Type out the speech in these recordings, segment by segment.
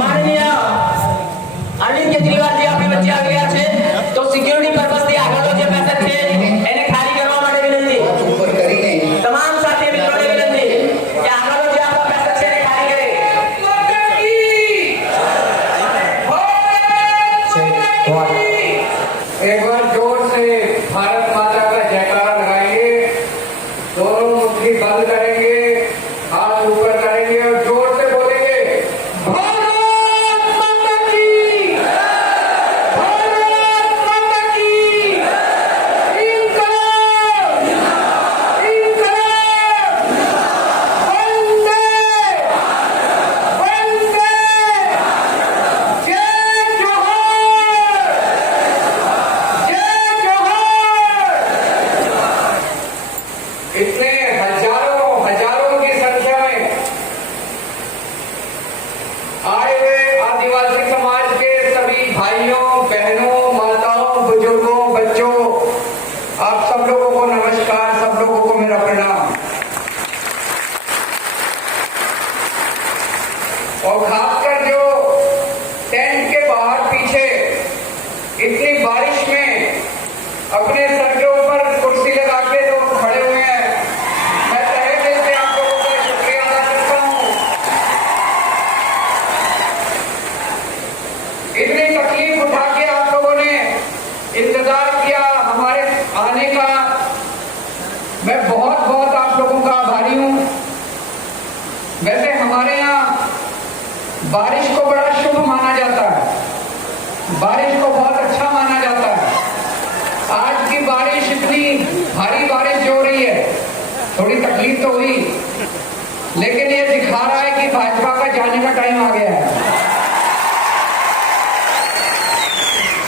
माननीय अरविंद केजरीवाल जी अपनी वच्चे आ गया છે તો સિક્યુરિટી પર્પસ થી આગળનો જે પેસેજ છે એને ખાલી કરવા માટે વિનંતી ઉપર કરીને તમામ સાથી મિત્રોને વિનંતી કે આગળનો જે આપણા પેસેજ છે એને ખાલી કરે एक बार जोर से भारत माता का जयकारा लगाएंगे, दोनों मुट्ठी बंद करेंगे, हाथ ऊपर करेंगे और जोर से बोलेंगे भारत माता की, भारत माता की, इनकलाब, इनकलाब, वंदे, वंदे, जय जोहार, जय जोहार। इतने हजारों हजारों की संख्या में आए हुए आदिवासी समाज के सभी भाइयों बहनों माताओं बुजुर्गों बच्चों आप सब लोगों को नमस्कार, सब लोगों को मेरा प्रणाम। और खासकर जो टेंट के बाहर पीछे इतनी बारिश में अपने सर के ऊपर कुर्सी लगा के लोग खड़े हुए हैं, मैं तहे दिल से आप लोगों का शुक्रिया अदा करता हूँ। इतनी तकलीफ उठा के आप लोगों ने इंतजार किया हमारे आने का, मैं बहुत बहुत आप लोगों का आभारी हूँ। वैसे हमारे यहाँ बारिश को बड़ा शुभ माना जाता है, बारिश को बहुत अच्छा माना जाता है। आज की बारिश इतनी भारी बारिश जो हो रही है, थोड़ी तकलीफ तो हुई, लेकिन ये दिखा रहा है कि भाजपा का जाने का टाइम आ गया है।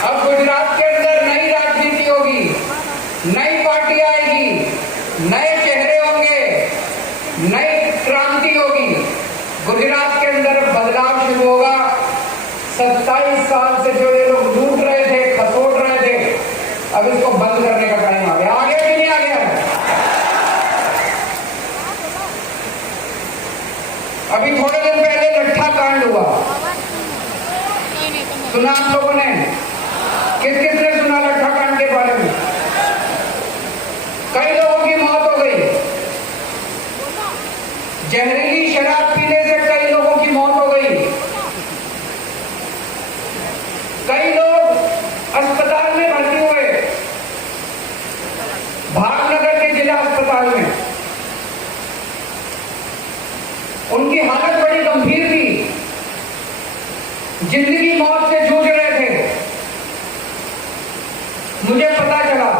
अब गुजरात के अंदर नई राजनीति होगी, नई पार्टी आएगी, नए चेहरे होंगे, नई क्रांति होगी। गुजरात के अंदर बदलाव शुरू होगा। 27 साल से जो ये लोग लूट रहे थे, खसोट रहे थे, अब इसको बंद करने का टाइम आ गया। आगे भी नहीं आ गया है। अभी थोड़े दिन पहले लट्ठा कांड हुआ, सुना आप लोगों ने? किस किसने सुना लट्ठा कांड के बारे में? कई लोगों की मौत हो गई, जहरीली शराब पीने से कई लोगों की मौत हो गई, कई लोग अस्पताल में भर्ती हुए, भावनगर के जिला अस्पताल में। उनकी हालत बड़ी गंभीर थी, जिंदगी मौत से जूझ रहे थे। मुझे पता चला,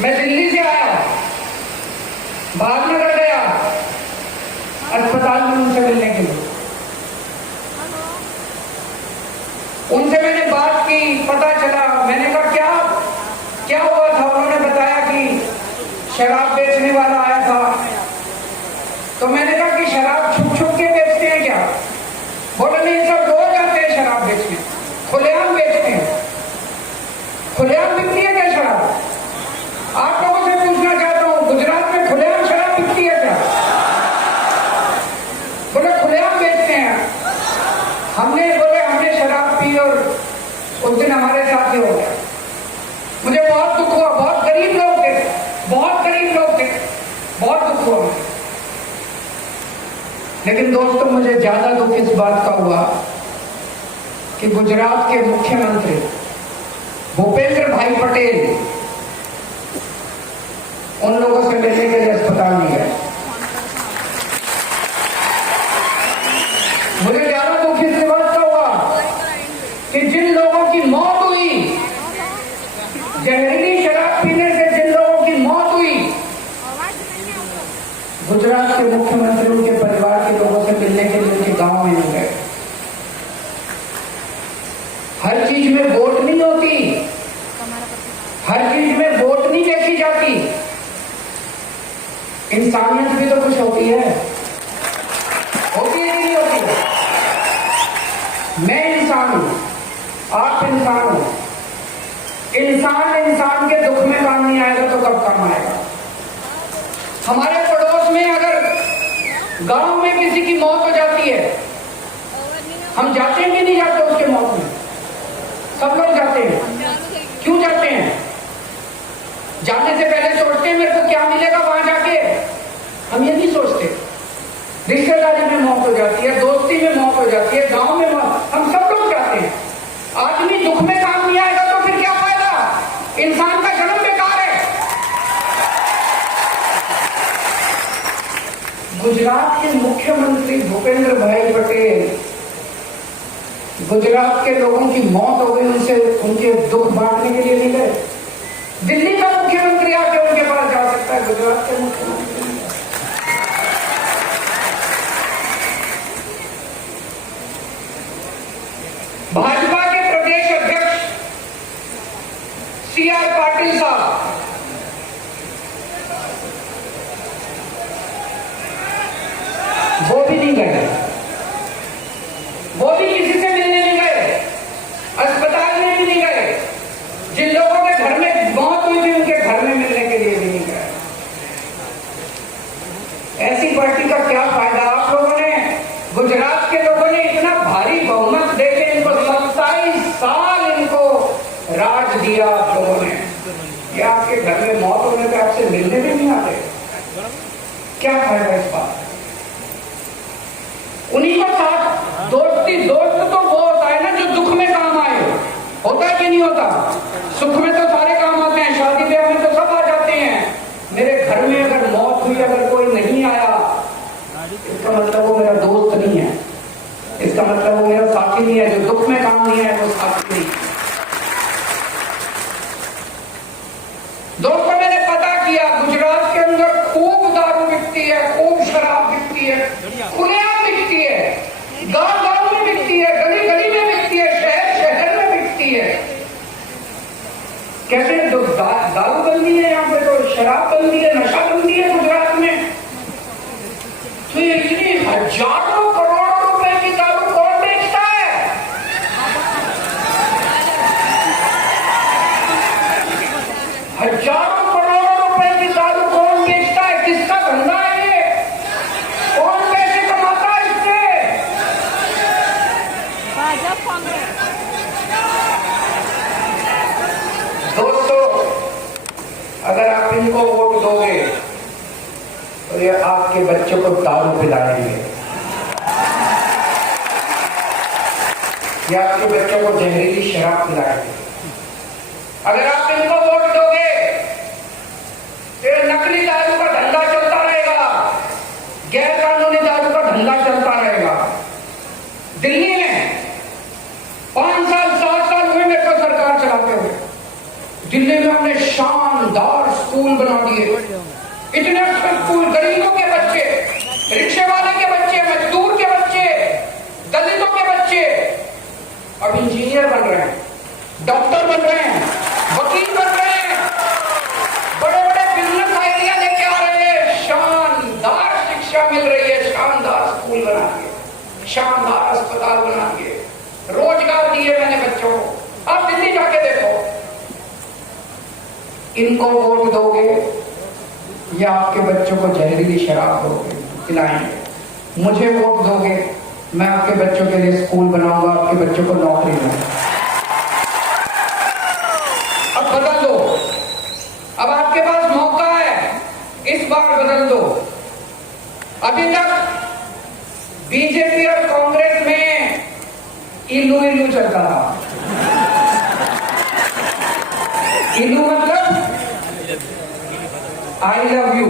मैं दिल्ली से आया, भावनगर गया अस्पताल में उनसे मिलने के लिए। उनसे मैंने बात की, पता चला, मैंने कहा क्या हुआ था? उन्होंने बताया कि शराब बेचने वाला आया था। तो मैंने कहा कि शराब छुप छुप के बेचते हैं क्या? बोले नहीं, सब रोज आते हैं शराब बेचने, खुलेआम बेचते हैं। खुलेआम बिकती है क्या शराब? आप लोगों से पूछना चाहता हूँ, गुजरात में खुलेआम शराब बिकती है क्या? बोले खुलेआम बेचते हैं। हमने शराब पी और उस दिन हमारे साथ ही हो गया। मुझे बहुत दुख हुआ, बहुत गरीब लोग थे, बहुत गरीब लोग थे, बहुत दुख हुआ। लेकिन दोस्तों, मुझे ज्यादा दुख इस बात का हुआ कि गुजरात के मुख्यमंत्री भूपेंद्र भाई पटेल उन लोगों से मिलने के लिए अस्पताल नहीं गए। मुझे ज्यादा दुख इस बात का हुआ कि जिन लोगों की मौत हुई, जहरीली शराब पीने से जिन लोगों की मौत हुई, गुजरात के मुख्यमंत्री उनके परिवार के लोगों से मिलने के लिए उनके गांव में नहीं गए। हर चीज में वोट नहीं होती, हर चीज में वोट नहीं देखी जाती, इंसानियत भी तो कुछ होती है। मैं इंसान हूं, आप इंसान हो। इंसान इंसान के दुख में काम नहीं आएगा तो कब काम आएगा? हमारे पड़ोस में अगर गांव में किसी की मौत हो जाती है, हम जाते हैं कि नहीं जाते उसके मौत में? सब लोग जाते हैं। क्यों जाते हैं? जाने से पहले सोचते हैं मेरे को क्या मिलेगा वहां जाके? हम ये नहीं सोचते। रिश्तेदारी में मौत हो जाती है, दोस्ती में मौत हो जाती है, गांव में मौत, हम सब लोग जाते हैं। आदमी दुख में काम नहीं आएगा तो फिर क्या फायदा? इंसान का जन्म बेकार है। गुजरात के मुख्यमंत्री भूपेंद्र भाई पटेल, गुजरात के लोगों की मौत हो गई, उनसे उनके दुख बांटने के लिए नहीं गए। दिल्ली का मुख्यमंत्री आके उनके पास जा सकता है, गुजरात के मुख्यमंत्री भाजपा के प्रदेश अध्यक्ष सी आर पाटिल साहब वो भी नहीं गए, वो भी किसी से मिलने नहीं गए, अस्पताल में भी नहीं गए। जिन लोगों के घर में मौत हुई थी उनके घर में मिलने के लिए भी नहीं गए। ऐसी पार्टी का क्या फायदा? आप लोगों ने, गुजरात के लोगों ने इतना भारी बहुमत देके इनको 27 साल इनको राज दिया। आप लोगों ने, ये आपके घर में मौत होने पे आपसे मिलने भी नहीं आते, क्या फायदा इस बात? उन्हीं को साथ दोस्त तो वो होता है ना जो दुख में काम आए। होता है कि नहीं होता? सुख में तो सारे काम आते हैं, शादी ब्याह में तो सब आ जाते हैं। मेरे घर में अगर मौत हुई, अगर कोई नहीं आया, इसका मतलब वो मेरा दोस्त नहीं है, इसका मतलब वो मेरा साथी नहीं है। जो दुख में काम नहीं है वो साथी नहीं। दोस्तों, मैंने पता किया, गुजरात के अंदर खूब दारू बिकती है, खूब शराब बिकती है, खुलेआम बिकती है, गांव गांव में बिकती है, गली गली में बिकती है, शहर शहर में बिकती है। कहते हैं दारू बंदी है, यहाँ पे तो शराब बंदी है, नशा बंदी है गुजरात में। तो ये इतनी हजारों करोड़ों रुपए की दारू कौन बेचता है? हजारों करोड़ों रुपए की दारू कौन बेचता है? किसका धंधा है ये? कौन पैसे कमाता है इससे? दोस्तों, अगर आप इनको वोट दोगे तो ये आपके बच्चों को दारू पिलाएंगे, या आपके बच्चों को जहरीली शराब पिलाएंगे। अगर आप इनको वोट दोगे तो नकली दारू का धंधा चलता रहेगा, गैर कानूनी दारू का धंधा चलता रहेगा। दिल्ली में 5 साल 7 साल हुए मेरे को सरकार चलाते हुए। दिल्ली में हमने शानदार स्कूल बना दिए, इतने अच्छे स्कूल, गरीबों के बच्चे, रिक्शे वाले के बच्चे, मजदूर के बच्चे, दलितों के बच्चे अब इंजीनियर बन रहे हैं, डॉक्टर बन रहे हैं, वकील बन रहे हैं, बड़े बड़े बिजनेस आइडिया लेके आ रहे हैं। शानदार शिक्षा मिल रही है, शानदार स्कूल बना दिए, शानदार अस्पताल बना दिए, रोजगार दिए मैंने बच्चों को। आप दिल्ली जाके देखो, इनको वोट दोगे या आपके बच्चों को जहरीली शराब दोगे, पिलाएंगे। मुझे वोट दोगे, मैं आपके बच्चों के लिए स्कूल बनाऊंगा, आपके बच्चों को नौकरी दूंगा। अब बदल दो, अब आपके पास मौका है, इस बार बदल दो। अभी तक बीजेपी और कांग्रेस में इलू इलू चलता था। इलू मतलब आई लव यू।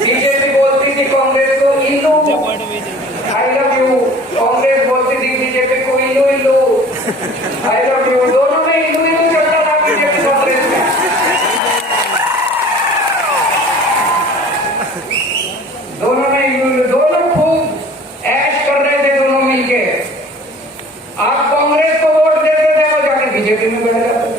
बीजेपी बोलती थी कांग्रेस को इलू आई लव यू, कांग्रेस बोलती थी बीजेपी को इलू इलू आई लव यू। दोनों में इलू इलू चलता था बीजेपी कांग्रेस में। दोनों में इलू इलू, दोनों खूब ऐश कर रहे थे दोनों मिलके। आप कांग्रेस को वोट देते थे, वो जाके बीजेपी में बैठ जाते थे।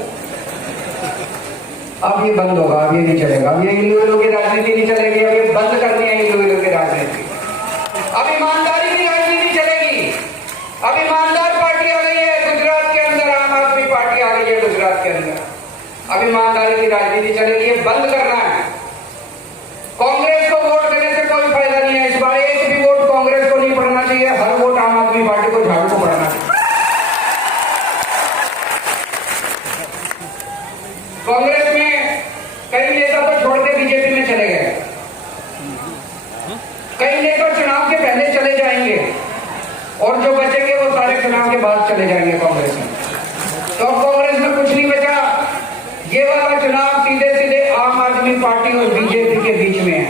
अब ये बंद होगा, अब ये नहीं चलेगा, अब ये इलू इलू की राजनीति नहीं चलेगी, अब ये बंद करनी है इलू इलू की राजनीति। अब ईमानदारी अब ईमानदारी की राजनीति चलेगी, ये बंद करना है। कांग्रेस को वोट देने से कोई फायदा नहीं है। इस बार एक भी वोट कांग्रेस को नहीं पड़ना चाहिए, हर वोट आम आदमी पार्टी को, झाड़ू को पड़ना चाहिए। कांग्रेस में कई नेता तो छोड़ के बीजेपी में चले गए, कई नेता चुनाव के पहले चले जाएंगे और जो बचेंगे वो सारे चुनाव के बाद चले जाएंगे कांग्रेस में। तो अब कांग्रेस में कुछ नहीं बचा। ये वाला चुनाव सीधे सीधे आम आदमी पार्टी और बीजेपी के बीच में है।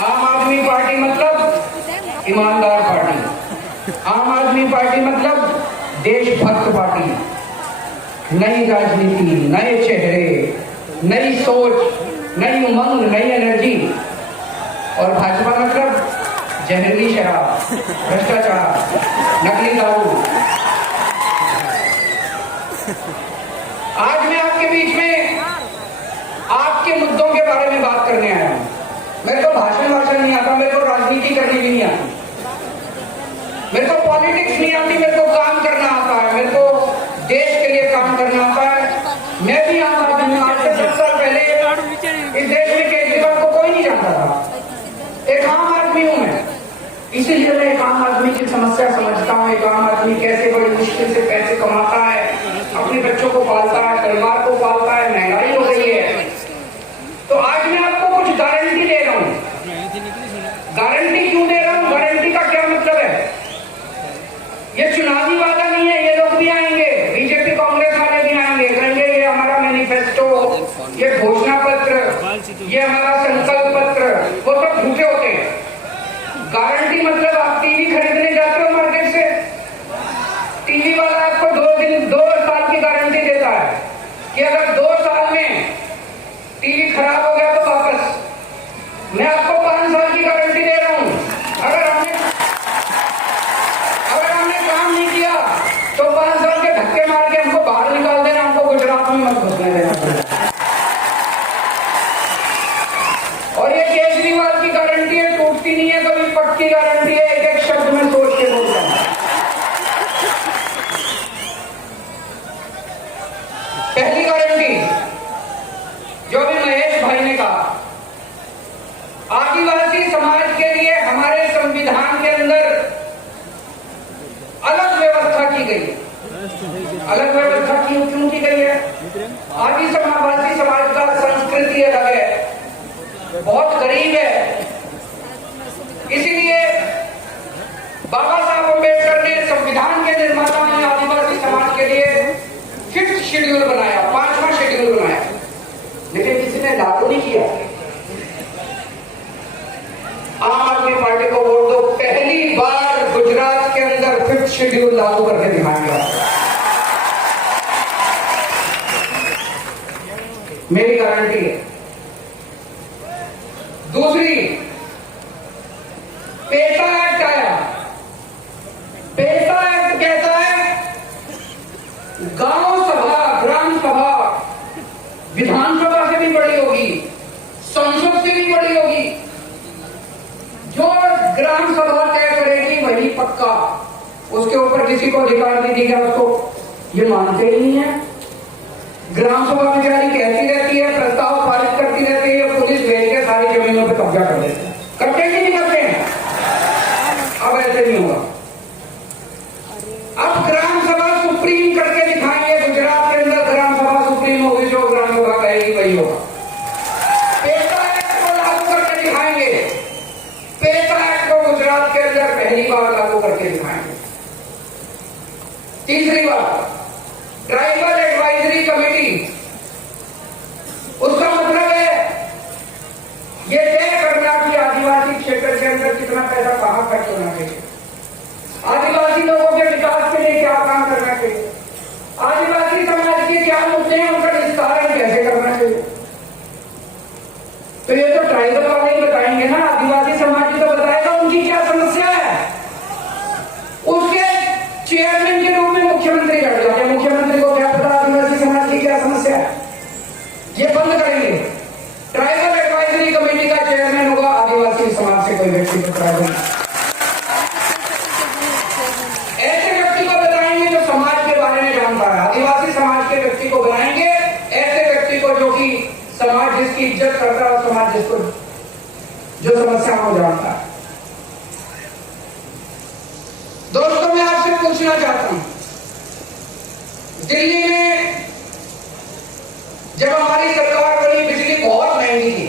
आम आदमी पार्टी मतलब ईमानदार पार्टी, आम आदमी पार्टी मतलब देशभक्त पार्टी, नई राजनीति, नए चेहरे, नई सोच, नई उमंग, नई एनर्जी। और भाजपा मतलब जहरीली शराब, भ्रष्टाचार, नकली दारू। आज मैं आपके बीच में आपके मुद्दों के बारे में बात करने आया हूं। मेरे को भाषण नहीं आता, मेरे को राजनीति करनी भी नहीं आती, मेरे को पॉलिटिक्स नहीं आती, मेरे को काम करना आता है, मेरे को देश के लिए काम करना आता है। मैं भी आम आदमी हूं। आज से 10 साल पहले इस देश में केजरीवाल को कोई नहीं जानता था। एक आम आदमी हूं मैं, इसीलिए मैं एक आम आदमी की समस्या समझता हूं। एक आम आदमी कैसे बड़ी मुश्किल से पैसे कमाता है, अपने बच्चों को पालता है, परिवार को पालता है, महंगाई हो गई है। तो आज मैं आपको कुछ गारंटी दे रहा हूं। गारंटी क्यों दे रहा हूं? गारंटी का क्या मतलब है? ये चुनावी वादा नहीं है। ये लोग भी आएंगे, बीजेपी कांग्रेस वाले भी आएंगे, कहेंगे ये हमारा मैनिफेस्टो, ये घोषणा पत्र, ये हमारा संकल्प पत्र, वो सब झूठे होते हैं। गारंटी मतलब आप टीवी खरीदने जाते हो मार्केट से, टीवी वाला आपको 2 साल की गारंटी देता है कि अगर 2 साल में टीवी खराब हो गया तो वापस। मैं आपको 5 साल की गारंटी दे रहा हूं। अगर हमने काम नहीं किया तो 5 साल के धक्के मार के हमको बाहर निकाल देना, हमको गुजरात में मत घुसने देना। और ये केजरीवाल की गारंटी है, टूटती नहीं है कभी, पक्की गारंटी है। एक एक शब्द में सोच के बोल रहा हूं। पहली गारंटी जो भी महेश भाई ने कहा, आदिवासी समाज के लिए हमारे संविधान के अंदर अलग व्यवस्था की गई है। अलग व्यवस्था क्यों की गई है? आदिवासी समाज का संस्कृति अलग है, बहुत गरीब है। इसीलिए बाबा साहब अम्बेडकर ने, संविधान के निर्माता ने, आदिवासी समाज के लिए 5th शेड्यूल बनाया, 5वां शेड्यूल बनाया, लेकिन किसी ने लागू नहीं किया। आम आदमी पार्टी को वोट दो, पहली बार गुजरात के अंदर 5th शेड्यूल लागू करके दिखाएंगे। मेरी गारंटी है। दूसरी, पेसा एक्ट आया। पेसा एक्ट कहता है गांव सभा, ग्राम सभा विधानसभा से भी बड़ी होगी, संसद से भी बड़ी होगी। जो ग्राम सभा तय करेगी वही पक्का, उसके ऊपर किसी को अधिकार नहीं दिया। उसको ये मानते ही नहीं है। ग्राम सभा में जारी कहती रहती है, प्रस्ताव पारित करती रहती है, पुलिस भेज के सारी जमीनों पे कब्जा कर देते हैं। करते ही नहीं करते हैं। अब ऐसे नहीं होगा। अब ग्राम सभा सुप्रीम करके दिखाएंगे। गुजरात के अंदर ग्राम सभा सुप्रीम होगी, जो ग्राम सभा कहेगी वही होगा। पेसा एक्ट को लागू करके दिखाएंगे। पेसा एक्ट को गुजरात के अंदर पहली बार लागू करके दिखाएंगे। तीसरी बात, ट्राइबल एडवाइजरी कमेटी, उसका मतलब है ये तय करना कि आदिवासी क्षेत्र के अंदर कितना पैसा कहां खर्च होना चाहिए, आदिवासी लोगों के विकास के लिए क्या काम करना चाहिए, आदिवासी समाज के क्या मुद्दे हैं उनका निस्तारण कैसे करना चाहिए। तो ये तो ट्राइबल वाले ही बताएंगे ना, आदिवासी समाज की तो बताएगा उनकी क्या समस्या है। उसके चेयरमैन के रूप में मुख्यमंत्री लड़ जाते हैं। मुख्यमंत्री को क्या पता आदिवासी समाज की क्या समस्या है। ये बंद करेंगे। ट्राइबल एडवाइजरी कमेटी का चेयरमैन होगा आदिवासी समाज से कोई व्यक्ति को ट्राइबल, ऐसे व्यक्ति को बताएंगे जो समाज के बारे में जानता है, आदिवासी समाज के उसकी इज्जत करता है, समाज जिसको जो समस्याओं को जानता है। दोस्तों, मैं आपसे पूछना चाहता हूं, दिल्ली में जब हमारी सरकार बनी, बिजली बहुत महंगी थी।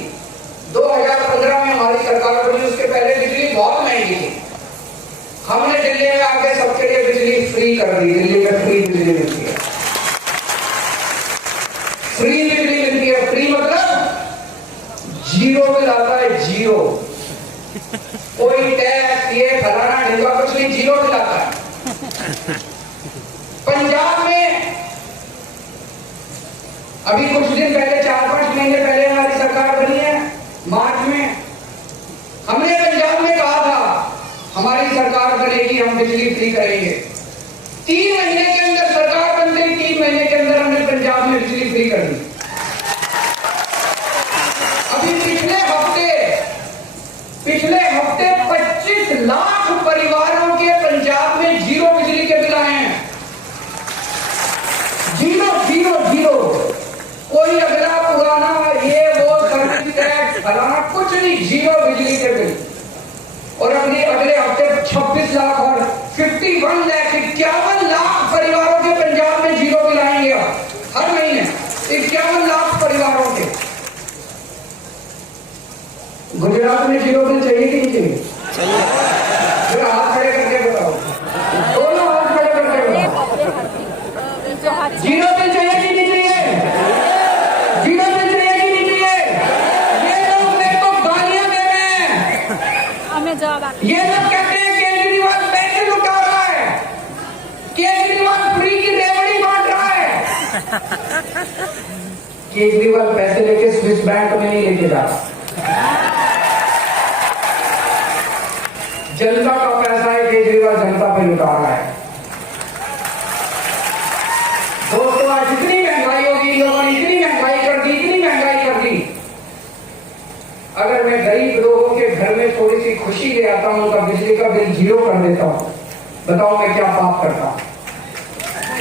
2015 में हमारी सरकार बनी, उसके पहले बिजली बहुत महंगी थी। हमने दिल्ली में आके सबके लिए बिजली फ्री कर दी। दिल्ली में फ्री बिजली मिलती है, फ्री बिजली मिलती है। फ्री मतलब जीरो बिल आता है, जीरो। कोई टैक्स ये फलाना ढिलवा कुछ नहीं, जीरो बिल आता है। पंजाब में अभी कुछ दिन पहले, 4-5 महीने पहले हमारी सरकार बनी है, मार्च में। हमने पंजाब में कहा था हमारी सरकार बनेगी, हम बिजली फ्री करेंगे। 3 महीने के अंदर सरकार बन गई, 3 महीने के अंदर हमने पंजाब में बिजली फ्री कर दी। अभी पिछले हफ्ते 25 लाख परिवारों के पंजाब में जीरो बिजली के बिल आए हैं। Zero zero zero. कोई अगला पुराना ये वो सर्विस टैक्स फलाना कुछ नहीं, जीरो बिजली के बिल। और अगले हफ्ते 26 लाख और 51 लाख 51 लाख परिवारों के पंजाब में जीरो बिल आएंगे हर महीने। 51 लाख परिवारों के। गुजरात में जीरो बिल चाहिए कि नहीं चाहिए? चाहिए। हाथ खड़े करके बताओ, दोनों हाथ खड़े करके बताओ, जीरो बिल चाहिए कि नहीं चाहिए? जीरो बिल चाहिए कि नहीं चाहिए? ये लोग मेरे को गालियां दे रहे हैं, ये लोग कहते हैं केजरीवाल पैसे लुटा रहा है, केजरीवाल फ्री की रेवड़ी बांट रहा है। केजरीवाल पैसे लेके स्विस बैंक में नहीं लेके जा रहा, जनता का पैसा है, केजरीवाल जनता पे लुटा रहा है। दोस्तों, आज इतनी महंगाई होगी, लोगों ने इतनी महंगाई कर दी, इतनी महंगाई कर दी। अगर मैं गरीब लोगों के घर में थोड़ी सी खुशी ले आता हूं, उनका बिजली का बिल जीरो कर देता हूं, बताओ मैं क्या पाप करता हूं?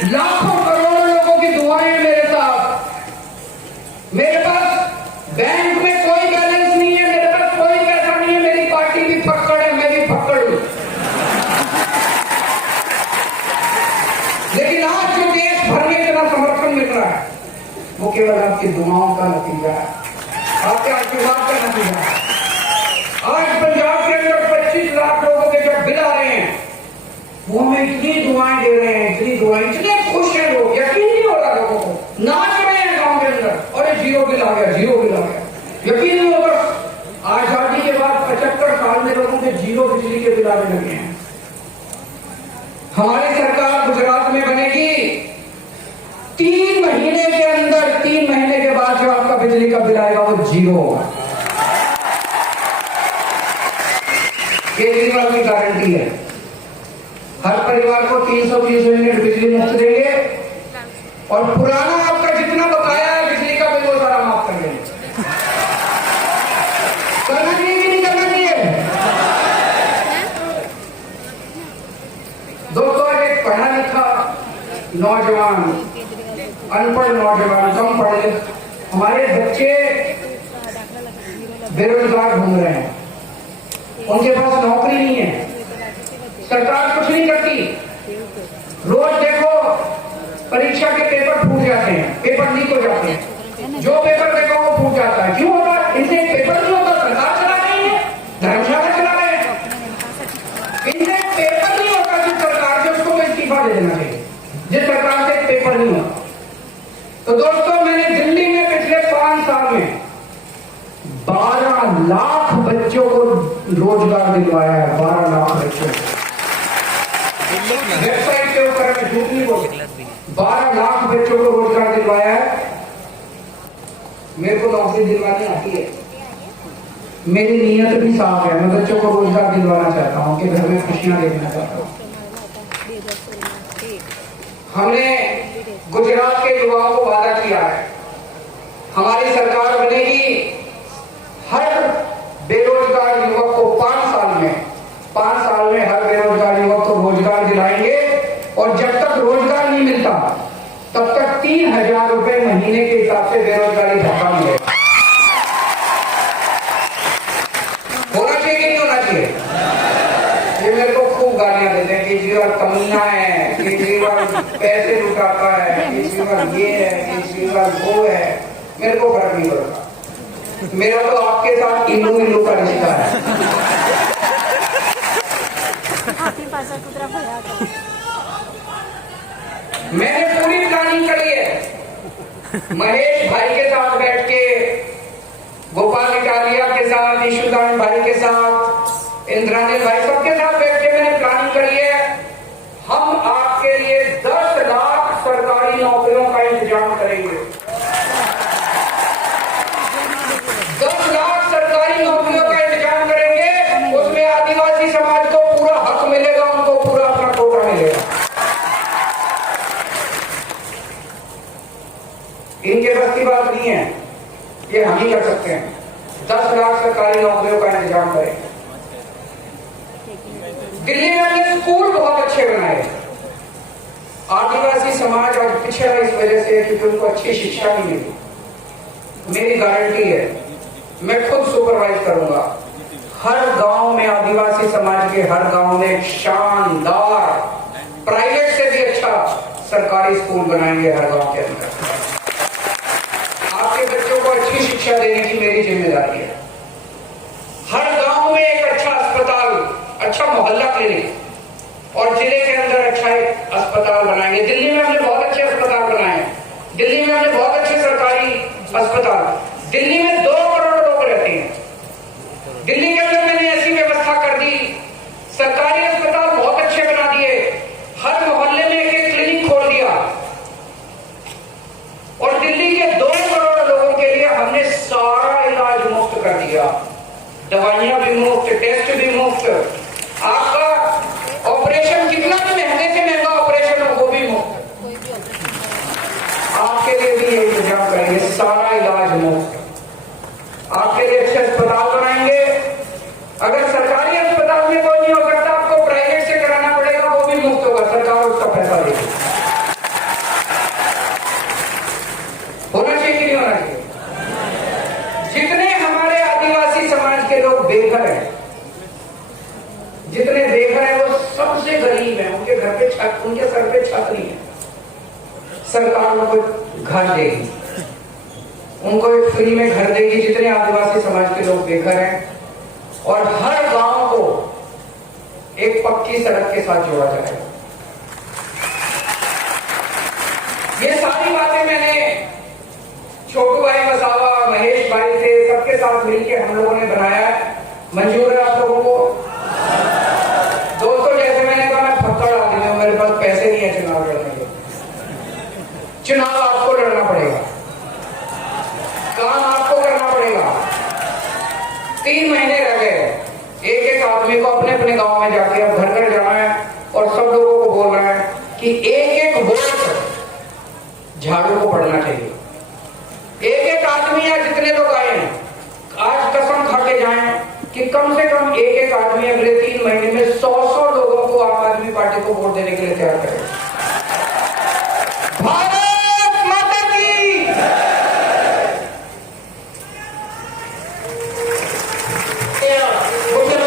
लाखों करोड़ों लोगों की दुआएं मेरे साथ। मेरे पास बैंक में कोई बैलेंस नहीं है, मेरे पास कोई पैसा नहीं है, मेरी पार्टी भी फक्कड़ है, मैं भी फक्कड़ हूं। लेकिन आज जो देश भर में इतना समर्थन मिल रहा है, वो केवल आपकी दुआओं का नतीजा है, आपके आशीर्वाद का नतीजा है। आज पंजाब के अंदर 25 लाख लोगों के जब बिल आ रहे हैं, वो हमें इतनी दुआएं दे रहे हैं, इतनी दुआएं, इतने खुश हैं लोग, यकीन नहीं हो रहा लोगों को, नाच रहे हैं गांव के अंदर, अरे जीरो बिल आ गया, जीरो बिल आ गया। यकीन नहीं होगा, आजादी के बाद 75 साल में लोगों के जीरो बिजली के बिल आने लगे हैं। हमारी सरकार गुजरात में बनेगी, 3 महीने के अंदर, 3 महीने के बाद जो आपका बिजली का बिल आएगा वो जीरो होगा। केजरीवाल की गारंटी है, हर परिवार को 330 यूनिट बिजली मुफ्त देंगे और पुराना आपका जितना बकाया है बिजली का बिल वो सारा माफ कर देंगे। करना चाहिए कि नहीं करना चाहिए? दोस्तों, एक पढ़ा लिखा नौजवान, अनपढ़ नौजवान, कम पढ़े लिखे हमारे बच्चे बेरोजगार घूम रहे हैं, उनके पास नौकरी नहीं है, सरकार कुछ नहीं करती। रोज देखो परीक्षा के पेपर फूट जाते हैं, पेपर लीक हो जाते हैं, जो पेपर देखो वो फूट जाता है। क्यों होगा? इनसे पेपर नहीं होता, सरकार चला रही है, धर्मशाला चला रहे हैं। इनसे पेपर नहीं होता, जिस सरकार से उसको इस्तीफा दे देना चाहिए, जिस सरकार से पेपर नहीं होता। तो दोस्तों, मैंने दिल्ली में पिछले 5 साल में 12 लाख बच्चों को रोजगार दिलवाया है, 12 लाख बच्चों को। वेबसाइट के ऊपर मैं झूठ नहीं बोल, 12 लाख बच्चों को रोजगार दिलवाया है। मेरे को नौकरी दिलवानी आती है, मेरी नीयत भी साफ है, मैं बच्चों को रोजगार दिलवाना चाहता हूँ, उनके घर में खुशियां देखना चाहता हूँ। हमने गुजरात के युवाओं को वादा किया है, हमारी सरकार बनेगी, हर बेरोजगार युवक को 5 साल में हर बेरोजगार युवक को रोजगार दिलाएंगे। और जब तक रोजगार नहीं मिलता तब तक 3000 रुपए महीने के हिसाब से बेरोजगारी भत्ता मिलेगा। कमीना है, केजरीवाल पैसे लुटाता है, केजरीवाल ये है, केजरीवाल वो है, मेरे को फर्क नहीं पड़ता। मेरा तो आपके साथ इल्लू इल्लू का रिश्ता है। मैंने पूरी प्लानिंग करी है। महेश भाई के साथ बैठ के, गोपाल इटालिया के साथ, ईशुदान भाई के साथ, इंद्रानील भाई सबके साथ बैठ के मैंने प्लानिंग करी है। हम आपके लिए 10 लाख सरकारी नौकरियों का इंतजाम करेंगे। 10 लाख सरकारी नौकरियों का इंतजाम करेंगे। उसमें आदिवासी समाज को पूरा हक मिलेगा, उनको पूरा अपना कोटा मिलेगा। इनके बस की बात नहीं है, ये हम ही कर सकते हैं। 10 लाख सरकारी नौकरियों का इंतजाम करेंगे। दिल्ली में हमने स्कूल बहुत अच्छे बनाए। आदिवासी समाज आज पिछड़ा इस वजह से क्योंकि उनको अच्छी शिक्षा नहीं मिली। मेरी गारंटी है, मैं खुद सुपरवाइज करूंगा। हर गांव में आदिवासी समाज के हर गांव में एक शानदार प्राइवेट से भी अच्छा सरकारी स्कूल बनाएंगे हर गांव के अंदर। आपके बच्चों को अच्छी शिक्षा देने की मेरी जिम्मेदारी है। हर गांव में एक अच्छा अस्पताल, अच्छा मोहल्ला क्लिनिक और जिले के अंदर अच्छा एक अस्पताल बनाएंगे। दिल्ली में हमने बहुत अच्छे अस्पताल बनाए हैं। दिल्ली में हमने बहुत अच्छे सरकारी अस्पताल। दिल्ली में 2 करोड़ लोग रहते हैं। दिल्ली के अंदर मैंने ऐसी व्यवस्था कर दी, सरकारी अस्पताल बहुत अच्छे बना दिए। हर मोहल्ले में एक क्लिनिक खोल दिया और दिल्ली के 2 करोड़ लोगों के लिए हमने सारा इलाज मुफ्त कर दिया। दवाइयां भी मुफ्त, टेस्ट भी मुफ्त। आपका ऑपरेशन कितना भी महंगे से महंगा ऑपरेशन हो वो भी मुफ्त। आपके लिए भी ये इंतजाम करेंगे, सारा इलाज मुफ्त। आपके लिए अच्छे अस्पताल बनाएंगे। अगर सरकारी अस्पताल में कोई नहीं हो सकता, आपको प्राइवेट से कराना पड़ेगा, वो भी मुफ्त होगा, सरकार उसका पैसा देगी। होना चाहिए कि नहीं होना चाहिए? जितने हमारे आदिवासी समाज के लोग बेघर हैं, जितने बेघर हैं वो सबसे गरीब हैं, उनके घर पे छत, उनके सर पे छत नहीं है, सरकार उनको घर देगी, उनको एक फ्री में घर देगी। जितने आदिवासी समाज के लोग बेघर हैं और हर गांव को एक पक्की सड़क के साथ जोड़ा जाएगा। ये सारी बातें मैंने छोटू भाई वसावा, महेश भाई से सबके साथ मिलकर हम लोगों ने बनाया है। मंजूर है आप लोगों को? दोस्तों, जैसे मैंने कहा, मैं फक्कड़ आदमी हूं, मेरे पास पैसे नहीं है चुनाव लड़ने के। चुनाव आपको लड़ना पड़ेगा, काम आपको करना पड़ेगा। 3 महीने रह गए। एक आदमी को अपने अपने गांव में जाके अब घर घर जाना है और सब लोगों को बोलना है कि एक वोट झाड़ू को पड़ना चाहिए। एक आदमी या जितने लोग आए हैं, आज कसम खा के जाएं कि कम से कम एक आदमी अगले 3 महीने में 100 लोगों को आम आदमी पार्टी को वोट देने के लिए तैयार करें। भारत माता की। मुख्यमंत्री